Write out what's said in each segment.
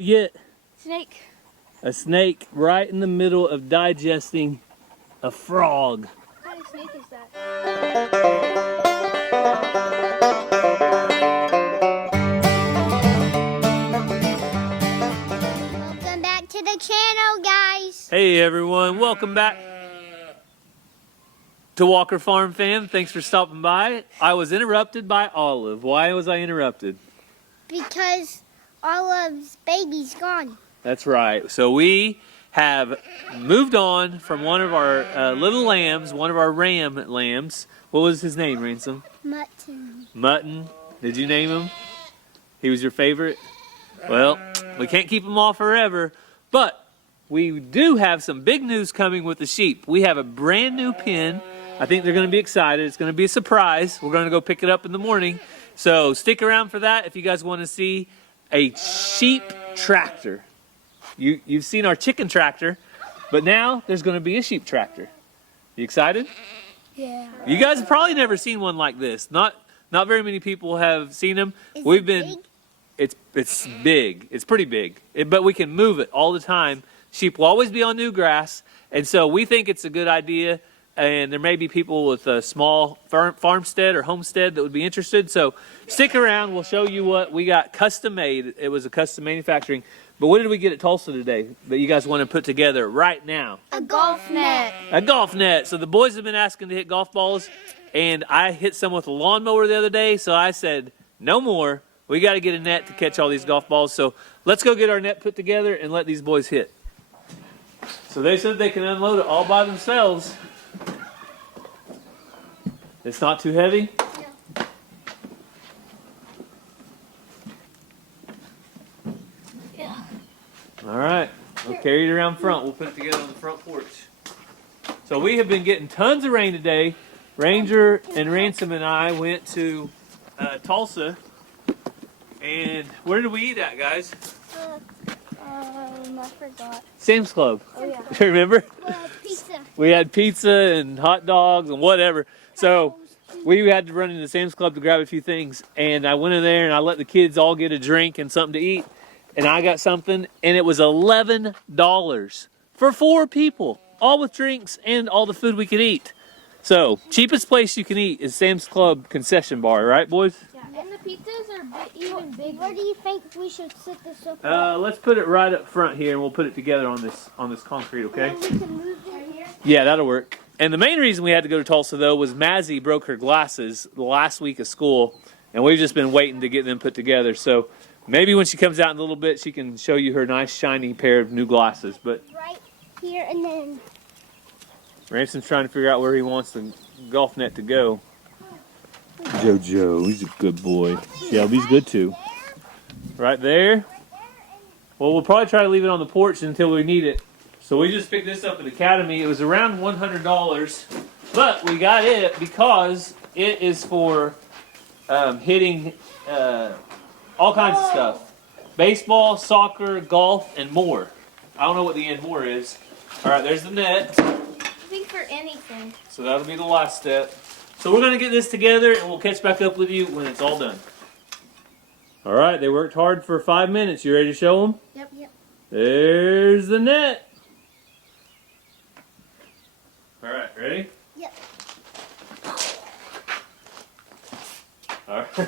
Get Snake. a snake right in the middle of digesting a frog. What kind of snake is that? Welcome back to the channel, guys. Hey everyone, welcome back to Walker Farm Fam. Thanks for stopping by. I was interrupted by Olive. Why was I interrupted? Because Olive's baby's gone. That's right. So we have moved on from one of our little lambs, one of our ram lambs. What was his name, Ransom? Mutton. Mutton. Did you name him? He was your favorite? Well, we can't keep him all forever, but we do have some big news coming with the sheep. We have a brand new pen. I think they're going to be excited. It's going to be a surprise. We're going to go pick it up in the morning. So stick around for that if you guys want to see a sheep tractor. You've seen our chicken tractor, but now there's going to be a sheep tractor. You excited? Yeah. You guys have probably never seen one like this. Not very many people have seen them. Is it big? It's big. It's pretty big. But we can move it all the time. Sheep will always be on new grass, and so we think it's a good idea. And there may be people with a small farmstead or homestead that would be interested. So stick around. We'll show you what we got custom made. It was a custom manufacturing. But what did we get at Tulsa today that you guys want to put together right now? A golf net. A golf net. So the boys have been asking to hit golf balls, and I hit some with a lawnmower the other day. So I said, no more. We got to get a net to catch all these golf balls. So let's go get our net put together and let these boys hit. So they said they can unload it all by themselves. It's not too heavy? No. Yeah. All right. We'll carry it around front. We'll put it together on the front porch. So we have been getting tons of rain today. Ranger and Ransom and I went to Tulsa. And where did we eat at, guys? I forgot. Sam's Club. Oh, yeah. Remember? Pizza. We had pizza and hot dogs and whatever. So we had to run into Sam's Club to grab a few things. And I went in there and I let the kids all get a drink and something to eat. And I got something, and it was $11 for 4 people, all with drinks and all the food we could eat. So cheapest place you can eat is Sam's Club concession bar, right, boys? Yeah. And the pizzas are even bigger. Where do you think we should sit this up? Let's put it right up front here, and we'll put it together on this concrete, okay? And we can move it here. Yeah, that'll work. And the main reason we had to go to Tulsa, though, was Mazzy broke her glasses the last week of school, and we've just been waiting to get them put together. So maybe when she comes out in a little bit, she can show you her nice, shiny pair of new glasses. But Right here, and then Ransom's trying to figure out where he wants the golf net to go. Jojo, he's a good boy. Shelby's good, too. Right there? Well, we'll probably try to leave it on the porch until we need it. So we just picked this up at Academy. It was around $100, but we got it because it is for hitting all kinds of stuff. Baseball, soccer, golf, and more. I don't know what the and more is. All right, there's the net. I think for anything. So that'll be the last step. So we're going to get this together, and we'll catch back up with you when it's all done. All right, they worked hard for 5 minutes. You ready to show them? Yep. There's the net. All right, ready? Yep. All right.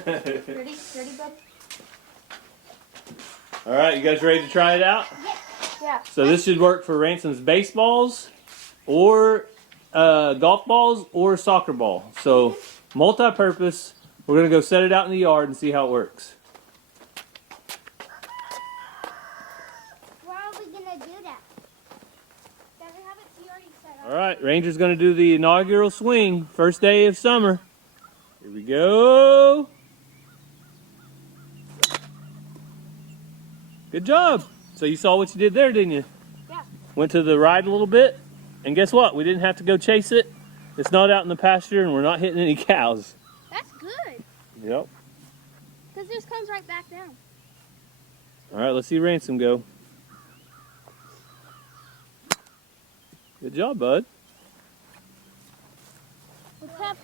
Ready, bud? All right, you guys ready to try it out? Yeah. So this should work for Ransom's baseballs, or golf balls, or soccer ball. So multi-purpose. We're gonna go set it out in the yard and see how it works. why are we gonna do that? Gotta have it already set up. All right, Ranger's gonna do the inaugural swing, first day of summer. Here we go. Good job. So you saw what you did there, didn't you? Yeah. Went to the right a little bit, and guess what? We didn't have to go chase it. It's not out in the pasture, and we're not hitting any cows. That's good. Yep. Because this comes right back down. All right, let's see Ransom go. Good job, bud. How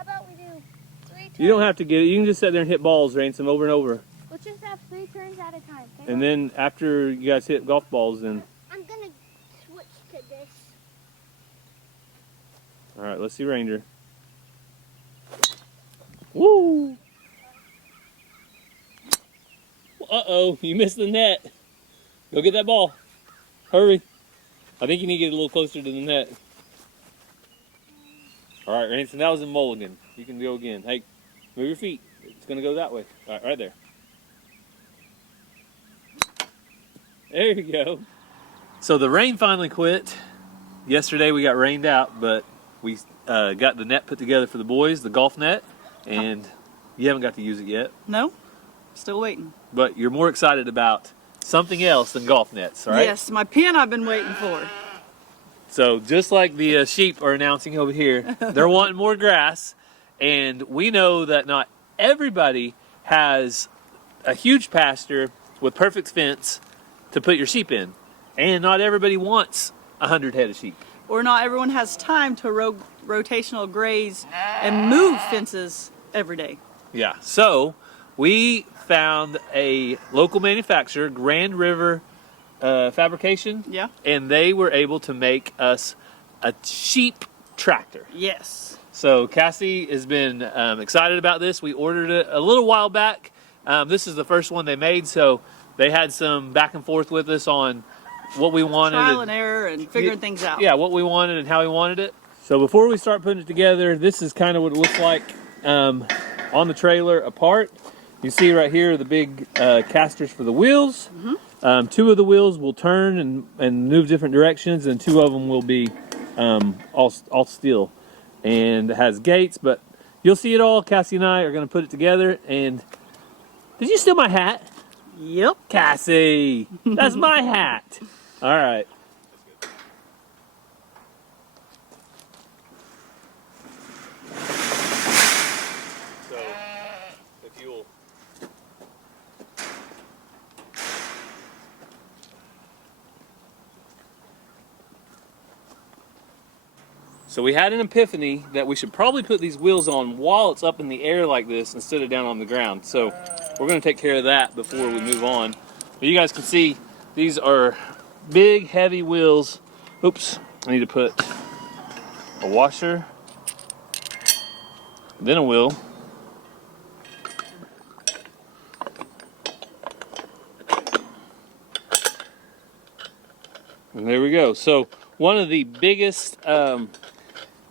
about we do 3 You don't have to get it. You can just sit there and hit balls, Ransom, over and over. Let's just have 3 3 turns at a time. Okay? And then after you guys hit golf balls, then I'm gonna switch to this. all right, let's see Ranger. Woo! Uh-oh, you missed the net. Go get that ball. Hurry. I think you need to get a little closer to the net. All right, Ransom, that was a mulligan. You can go again. Hey, move your feet. It's going to go that way. All right, right there. There you go. So the rain finally quit. Yesterday we got rained out, but we got the net put together for the boys, the golf net, and you haven't got to use it yet. No, still waiting. But you're more excited about something else than golf nets, right? Yes, my pin I've been waiting for. So just like the sheep are announcing over here, they're wanting more grass, and we know that not everybody has a huge pasture with perfect fence to put your sheep in, and not everybody wants 100 head of sheep. Or not everyone has time to rotational graze and move fences every day. Yeah, so we found a local manufacturer, Grand River Fabrication, Yeah. and they were able to make us a sheep tractor. Yes. So Cassie has been excited about this. We ordered it a little while back. This is the first one they made, so they had some back and forth with us on what we wanted. Trial and error and figuring things out. Yeah, what we wanted and how we wanted it. So before we start putting it together, this is kind of what it looks like on the trailer apart. You see right here the big casters for the wheels. Mm-hmm. 2 of the wheels will turn and move different directions, and 2 of them will be all steel. And it has gates, but you'll see it all. Cassie and I are going to put it together. And did you steal my hat? Yep. Cassie, that's my hat. All right. So, if you'll. So we had an epiphany that we should probably put these wheels on while it's up in the air like this instead of down on the ground. So we're going to take care of that before we move on. But you guys can see these are big, heavy wheels. Oops, I need to put a washer, then a wheel. And there we go. So one of the biggest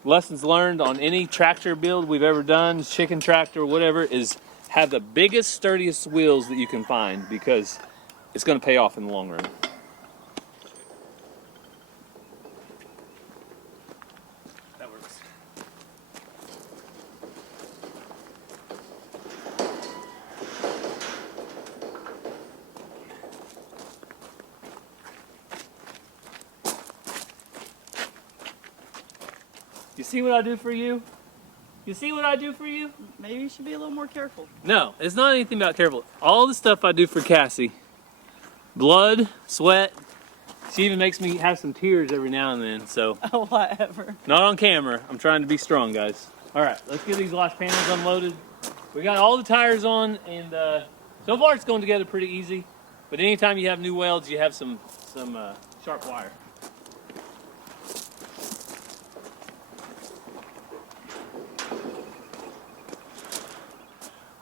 lessons learned on any tractor build we've ever done, chicken tractor, whatever, is have the biggest, sturdiest wheels that you can find, because it's going to pay off in the long run. That works. You see what I do for you? You see what I do for you? Maybe you should be a little more careful. No, it's not anything about careful. All the stuff I do for Cassie. Blood, sweat. She even makes me have some tears every now and then, so. Oh, whatever. Not on camera. I'm trying to be strong, guys. All right, let's get these last panels unloaded. We got all the tires on, and so far it's going together pretty easy. But anytime you have new welds, you have some sharp wire.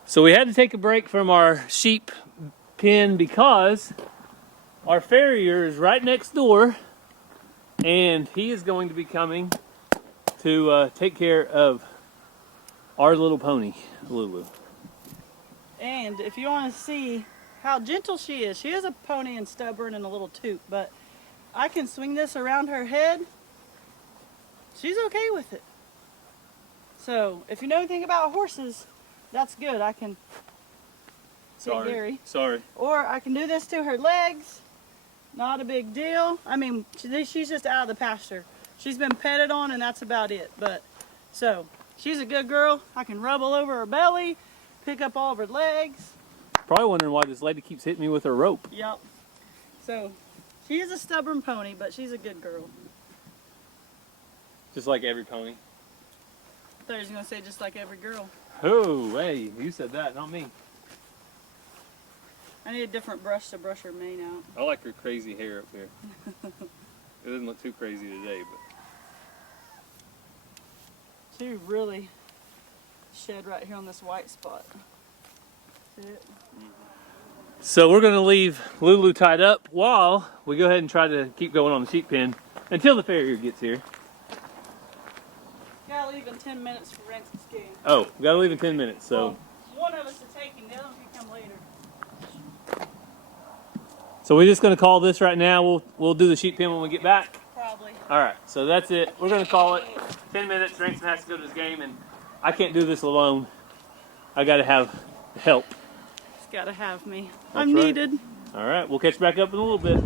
So we had to take a break from our sheep pen because our farrier is right next door, and he is going to be coming to take care of our little pony, Lulu. And if you want to see how gentle she is a pony and stubborn and a little toot, but I can swing this around her head. She's okay with it. So if you know anything about horses, that's good. I can say Gary. Sorry. Or I can do this to her legs. Not a big deal. I mean, she's just out of the pasture. She's been petted on and that's about it. But so she's a good girl. I can rub all over her belly, pick up all of her legs. Probably wondering why this lady keeps hitting me with her rope. Yep. So she is a stubborn pony, but she's a good girl. Just like every pony. I thought you was gonna say just like every girl. Oh, hey, you said that, not me. I need a different brush to brush her mane out. I like her crazy hair up here. It doesn't look too crazy today, but She really shed right here on this white spot. See it? so we're gonna leave Lulu tied up while we go ahead and try to keep going on the sheep pen until the farrier gets here. Gotta leave in 10 minutes for Ransom's game. Oh, we gotta leave in 10 minutes. So Well, one of us is taking, the other one can come later. so we're just gonna call this right now. We'll do the sheep pen when we get back. Probably. All right, so that's it. We're gonna call it 10 minutes. Ransom has to go to his game, and I can't do this alone. I gotta have help. He's gotta have me. That's I'm right. needed. All right, we'll catch back up in a little bit.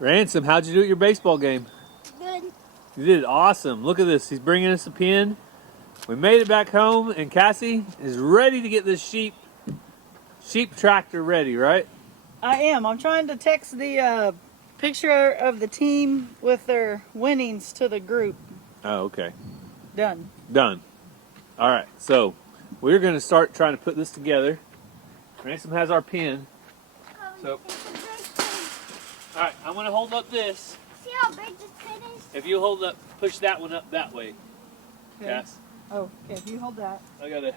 Ransom, how'd you do at your baseball game? Good. You did awesome. Look at this. He's bringing us a pin. We made it back home, and Cassie is ready to get this sheep tractor ready, right? I am. I'm trying to text the picture of the team with their winnings to the group. Oh, okay. Done. Done. All right, so we're going to start trying to put this together. Ransom has our pin. So, all right, I'm going to hold up this. See how big this pin is? If you hold up, push that one up that way, Okay. Cass. Oh, okay. If you hold that. I gotta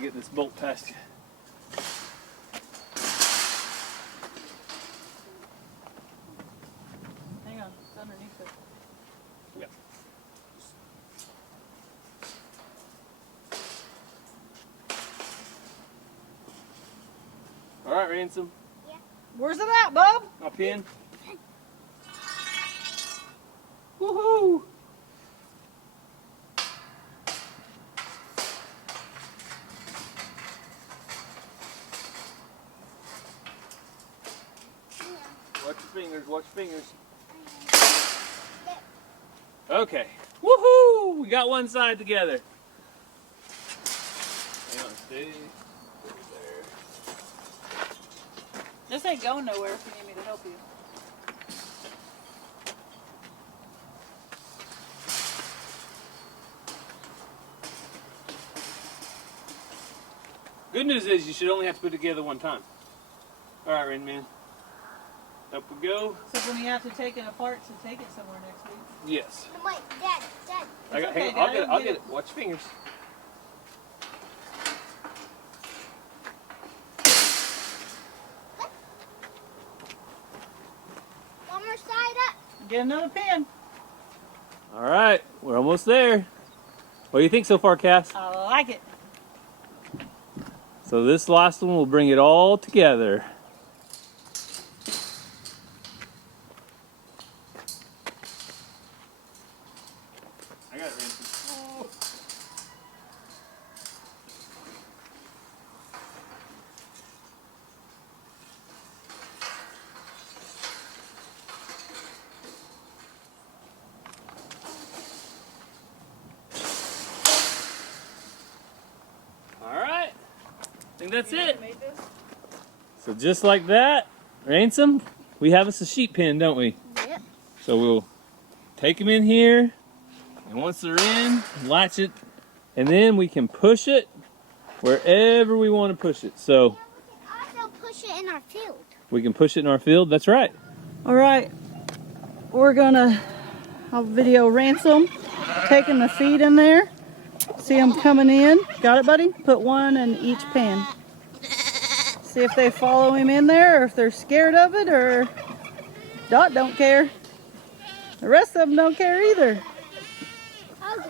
get this bolt past you. Hang on. It's underneath it. Yeah. All right, Ransom. Where's it at, bub? My pin. Woohoo! Watch your fingers, watch your fingers. Okay. Woohoo! We got one side together. Hang on, stay there. This ain't going nowhere if you need me to help you. Good news is you should only have to put it together one time. All right, Rain Man. Up we go. So when you have to take it apart to take it somewhere next week. Yes. Wait, Dad. I got. okay, Hang on, Dad, I'll get get it. it. Watch your fingers. One more side up. Get another pin. All right, we're almost there. What do you think so far, Cass? I like it. So this last one will bring it all together. I got it, Ransom. All right, I think that's it. Made this? So just like that, Ransom, we have us a sheep pen, don't we? Yep. So we'll take them in here, and once they're in, latch it, and then we can push it wherever we want to push it. So We can also push it in our field. we can push it in our field. That's right. All right. I'll video Ransom taking the feed in there. See them coming in. Got it, buddy? Put one in each pan. See if they follow him in there or if they're scared of it or Dot don't care. The rest of them don't care either. Okay.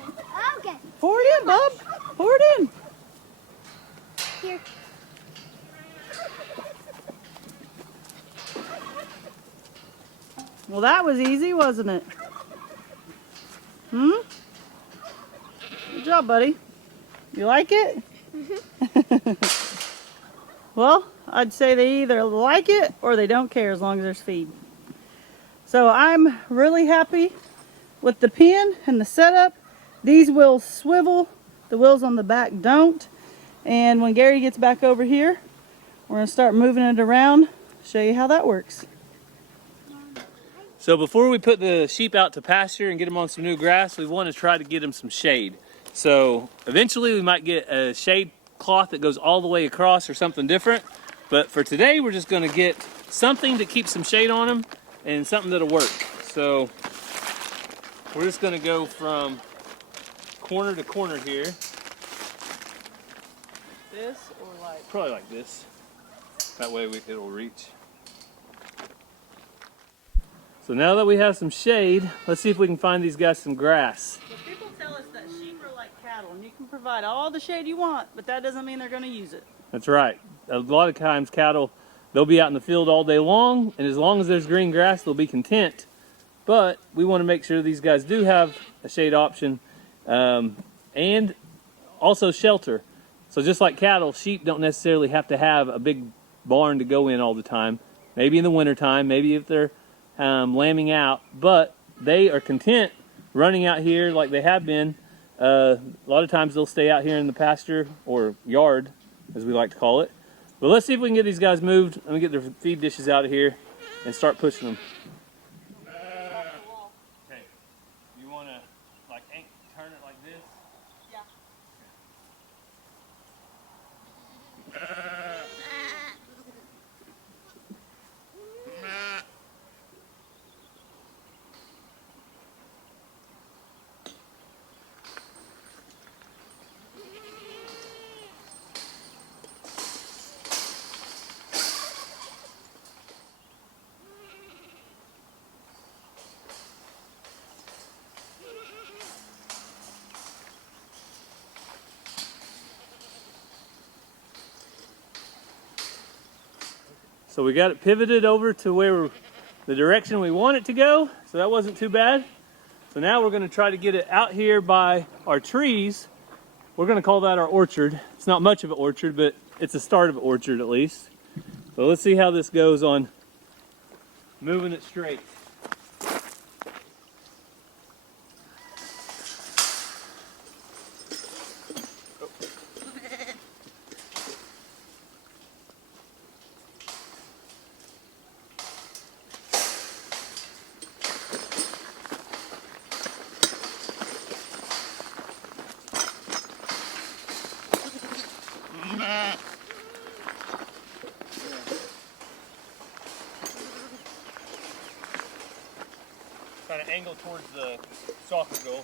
Okay. Pour it in, Bob. Pour it in. Here. Well, that was easy, wasn't it? Hmm? Good job, buddy. You like it? Well, I'd say they either like it or they don't care as long as there's feed. So I'm really happy with the pen and the setup. These wheels swivel. The wheels on the back don't. And when Gary gets back over here, we're going to start moving it around, show you how that works. So before we put the sheep out to pasture and get them on some new grass, we want to try to get them some shade. So eventually we might get a shade cloth that goes all the way across or something different. But for today, we're just going to get something to keep some shade on them and something that'll work. So we're just going to go from corner to corner here. This or like? Probably like this. That way it'll reach. So now that we have some shade, let's see if we can find these guys some grass. Well, people tell us that sheep are like cattle, and you can provide all the shade you want, but that doesn't mean they're going to use it. That's right. A lot of times cattle, they'll be out in the field all day long, and as long as there's green grass, they'll be content. But we want to make sure these guys do have a shade option and also shelter. So just like cattle, sheep don't necessarily have to have a big barn to go in all the time. Maybe in the wintertime, maybe if they're lambing out, but they are content running out here like they have been. A lot of times they'll stay out here in the pasture or yard, as we like to call it. But let's see if we can get these guys moved. Let me get their feed dishes out of here and start pushing them. Okay, you want to like turn it like this? Yeah. So we got it pivoted over to where the direction we want it to go, so that wasn't too bad. So now we're going to try to get it out here by our trees. We're going to call that our orchard. It's not much of an orchard, but it's the start of an orchard at least. So let's see how this goes on moving it straight. Kind of angle towards the soccer goal.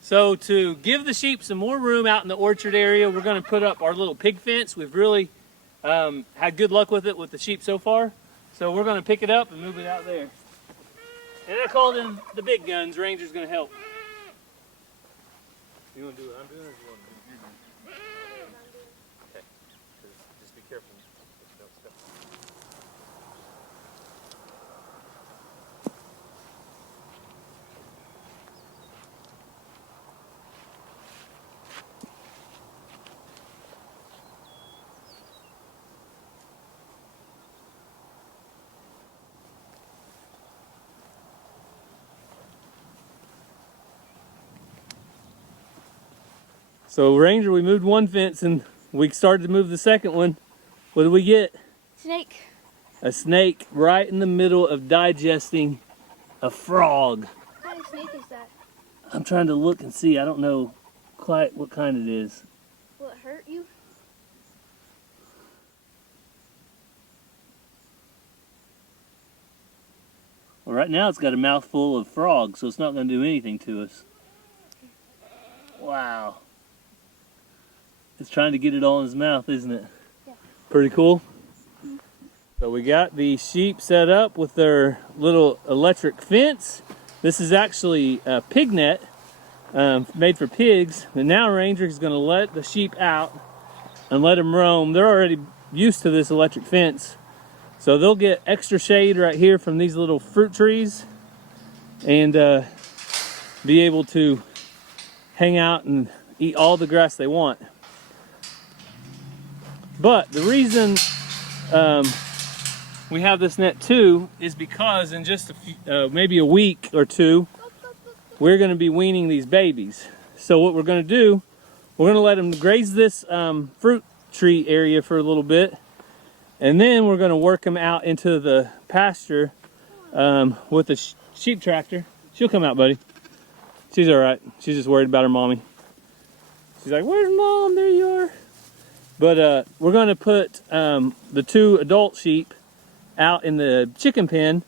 So to give the sheep some more room out in the orchard area, we're going to put up our little pig fence. We've really had good luck with it with the sheep so far. So we're going to pick it up and move it out there. And I called in the big guns. Ranger's going to help. You want to do what I'm doing or do you want to do what you're doing? Okay. Just be careful. Don't step. So Ranger, we moved one fence and we started to move the second one. What did we get? Snake. A snake right in the middle of digesting a frog. What kind of snake is that? I'm trying to look and see. I don't know quite what kind it is. Will it hurt you? Well, right now it's got a mouthful of frogs, so it's not going to do anything to us. Wow. It's trying to get it all in his mouth, isn't it? Yeah. Pretty cool. So we got the sheep set up with their little electric fence. This is actually a pig net made for pigs. And now Ranger is going to let the sheep out and let them roam. They're already used to this electric fence. So they'll get extra shade right here from these little fruit trees and be able to hang out and eat all the grass they want. But the reason we have this net too is because in just a few, maybe a week or two, we're going to be weaning these babies. So what we're going to do, we're going to let them graze this fruit tree area for a little bit, and then we're going to work them out into the pasture with the sheep tractor. She'll come out, buddy. She's all right. She's just worried about her mommy. She's like, "Where's mom?" There you are. But we're going to put the 2 adult sheep out in the chicken pen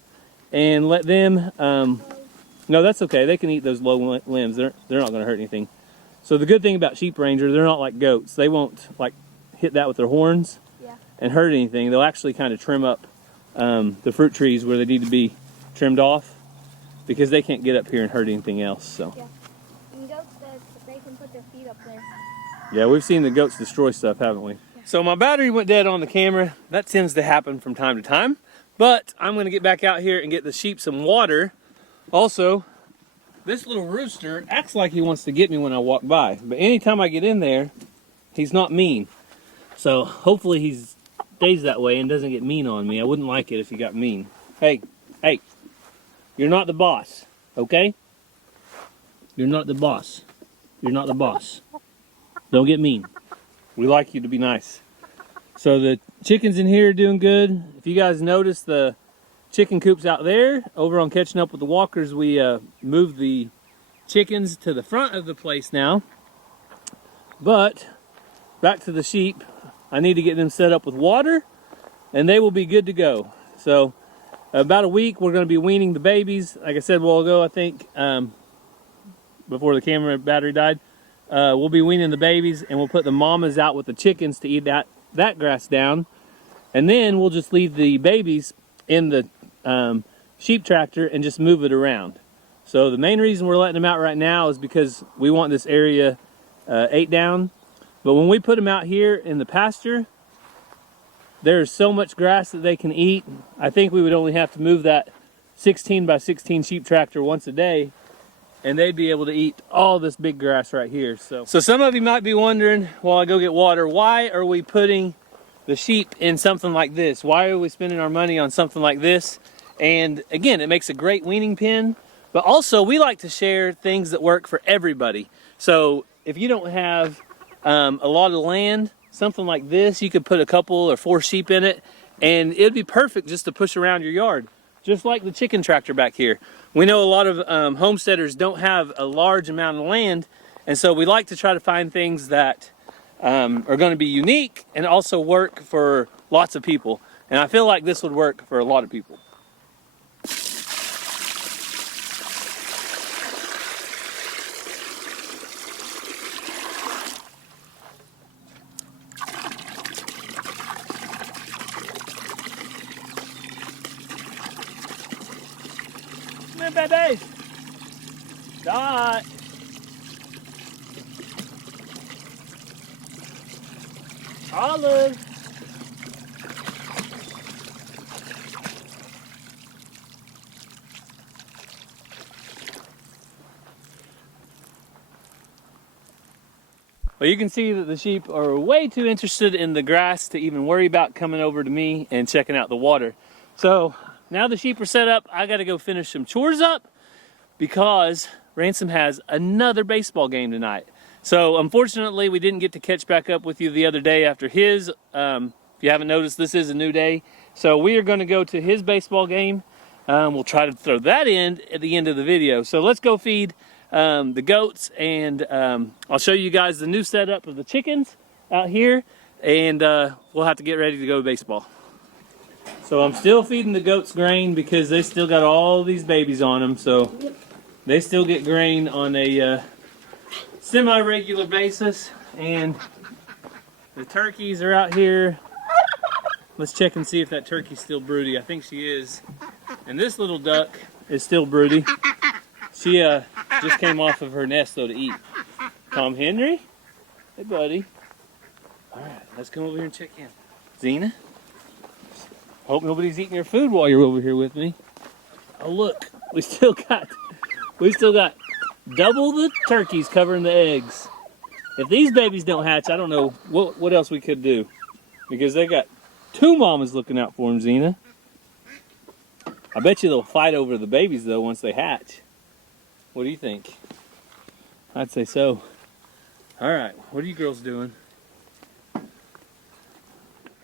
and let them. No, that's okay. They can eat those low limbs. They're not going to hurt anything. So the good thing about sheep ranger, they're not like goats. They won't like hit that with their horns and hurt anything. They'll actually kind of trim up the fruit trees where they need to be trimmed off, because they can't get up here and hurt anything else. So Yeah. And goats, they can put their feet up there. yeah, we've seen the goats destroy stuff, haven't we? Yeah. So my battery went dead on the camera. That tends to happen from time to time. But I'm going to get back out here and get the sheep some water. Also, this little rooster acts like he wants to get me when I walk by. But anytime I get in there, he's not mean. So hopefully he stays that way and doesn't get mean on me. I wouldn't like it if he got mean. Hey, hey, you're not the boss, okay? You're not the boss. You're not the boss. Don't get mean. We like you to be nice. So the chickens in here are doing good. If you guys notice, the chicken coops out there, over on Catching Up with the Walkers, we moved the chickens to the front of the place now. But back to the sheep, I need to get them set up with water, and they will be good to go. So about a week, we're going to be weaning the babies. Like I said a while ago, I think, before the camera battery died, we'll be weaning the babies, and we'll put the mamas out with the chickens to eat that grass down. And then we'll just leave the babies in the sheep tractor and just move it around. So the main reason we're letting them out right now is because we want this area ate down. But when we put them out here in the pasture, there's so much grass that they can eat. I think we would only have to move that 16 by 16 sheep tractor once a day, and they'd be able to eat all this big grass right here. So some of you might be wondering, while I go get water, why are we putting the sheep in something like this? Why are we spending our money on something like this? And again, it makes a great weaning pen, but also we like to share things that work for everybody. So if you don't have a lot of land, something like this, you could put a couple or 4 sheep in it, and it'd be perfect just to push around your yard. Just like the chicken tractor back here. We know a lot of homesteaders don't have a large amount of land, and so we like to try to find things that are going to be unique and also work for lots of people. And I feel like this would work for a lot of people. Come here, babies. Dot. Olive. Well, you can see that the sheep are way too interested in the grass to even worry about coming over to me and checking out the water. So now the sheep are set up, I gotta go finish some chores up because Ransom has another baseball game tonight. So unfortunately, we didn't get to catch back up with you the other day after his. If you haven't noticed, this is a new day. So we are gonna go to his baseball game. We'll try to throw that in at the end of the video. So let's go feed the goats, and I'll show you guys the new setup of the chickens out here, and we'll have to get ready to go to baseball. So I'm still feeding the goats grain because they still got all these babies on them, so they still get grain on a semi-regular basis. And the turkeys are out here. Let's check and see if that turkey's still broody. I think she is. And this little duck is still broody. She just came off of her nest though to eat. Tom Henry? Hey buddy. Alright, let's come over here and check in. Zena? Hope nobody's eating your food while you're over here with me. Oh look, we still got double the turkeys covering the eggs. If these babies don't hatch, I don't know what else we could do. because they got two mamas looking out for them, Xena. I bet you they'll fight over the babies though once they hatch. What do you think? I'd say so. All right, what are you girls doing? I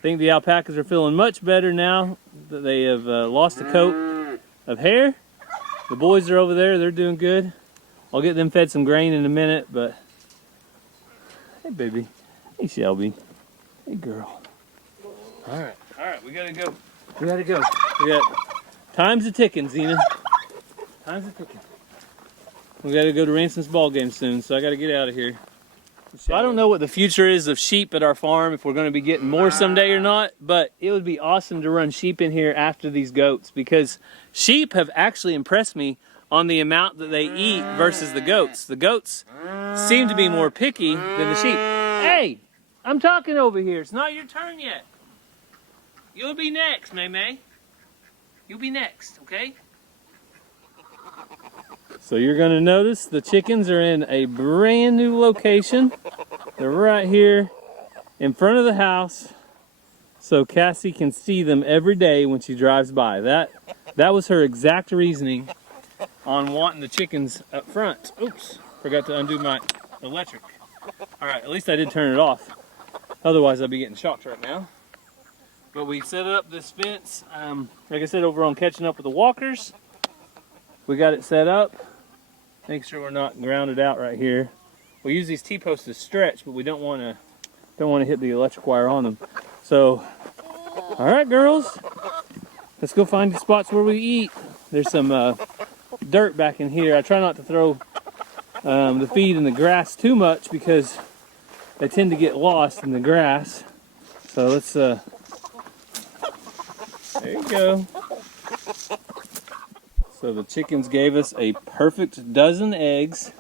think the alpacas are feeling much better now that they have lost a coat of hair. The boys are over there, they're doing good. I'll get them fed some grain in a minute, but hey baby, hey Shelby, hey girl. All right, we gotta go. We got time's a ticking, Xena. Time's a ticking. We gotta go to Ransom's ball game soon, so I gotta get out of here. So I don't know what the future is of sheep at our farm, if we're going to be getting more someday or not, but it would be awesome to run sheep in here after these goats, because sheep have actually impressed me on the amount that they eat versus the goats. The goats seem to be more picky than the sheep. Hey, I'm talking over here. It's not your turn yet. You'll be next, May. You'll be next, okay? So you're going to notice the chickens are in a brand new location. They're right here in front of the house, so Cassie can see them every day when she drives by. That was her exact reasoning on wanting the chickens up front. Oops, forgot to undo my electric. All right, at least I did turn it off. Otherwise I'd be getting shocked right now. But we set up this fence, like I said, over on Catching Up with the Walkers. We got it set up. Make sure we're not grounded out right here. We use these T-posts to stretch, but we don't want to hit the electric wire on them. So, all right, girls, let's go find the spots where we eat. There's some dirt back in here. I try not to throw the feed in the grass too much because they tend to get lost in the grass. So let's. There you go. So the chickens gave us a perfect dozen eggs,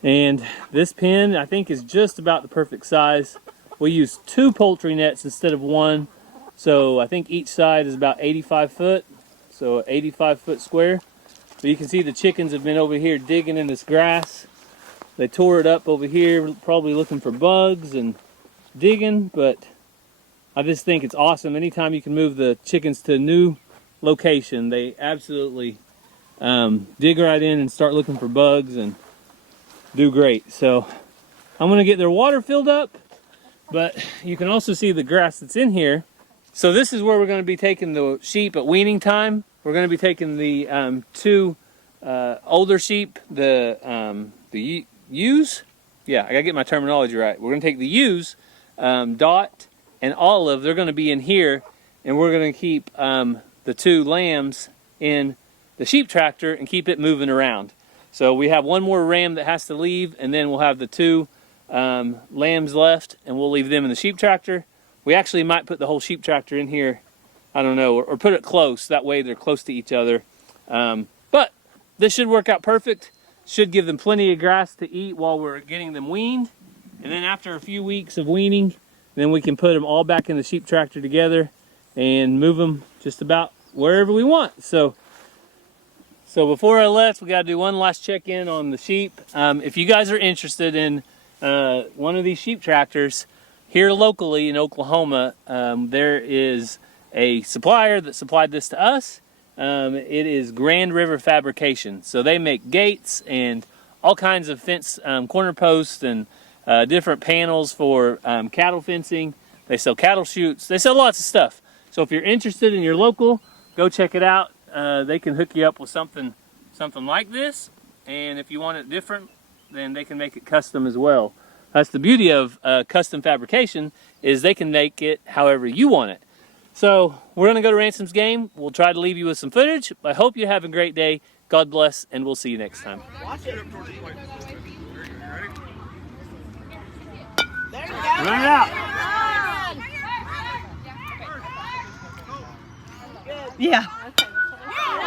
and this pen I think is just about the perfect size. We used 2 poultry nets instead of 1, so I think each side is about 85 foot, so 85 foot square. But you can see the chickens have been over here digging in this grass. They tore it up over here, probably looking for bugs and digging, but I just think it's awesome. Anytime you can move the chickens to a new location, they absolutely dig right in and start looking for bugs and do great. So I'm going to get their water filled up, but you can also see the grass that's in here. So this is where we're going to be taking the sheep at weaning time. We're going to be taking the 2 older sheep, the ewes. Yeah, I got to get my terminology right. We're going to take the ewes, Dot and Olive. They're going to be in here, and we're going to keep the 2 lambs in the sheep tractor and keep it moving around. So we have 1 more ram that has to leave, and then we'll have the 2 lambs left, and we'll leave them in the sheep tractor. We actually might put the whole sheep tractor in here, I don't know, or put it close. That way they're close to each other. But this should work out perfect. Should give them plenty of grass to eat while we're getting them weaned. And then after a few weeks of weaning, then we can put them all back in the sheep tractor together and move them just about wherever we want. So before I left, we got to do one last check-in on the sheep. If you guys are interested in one of these sheep tractors, here locally in Oklahoma, there is a supplier that supplied this to us. It is Grand River Fabrication. So they make gates and all kinds of fence corner posts and different panels for cattle fencing. They sell cattle chutes. They sell lots of stuff. So if you're interested in your local, go check it out. They can hook you up with something like this, and if you want it different, then they can make it custom as well. That's the beauty of custom fabrication, is they can make it however you want it. So we're going to go to Ransom's game. We'll try to leave you with some footage. I hope you have a great day. God bless, and we'll see you next time. Watch it. There you go. Run it out. Yeah.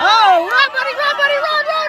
Oh, run, buddy, run, buddy, run, run!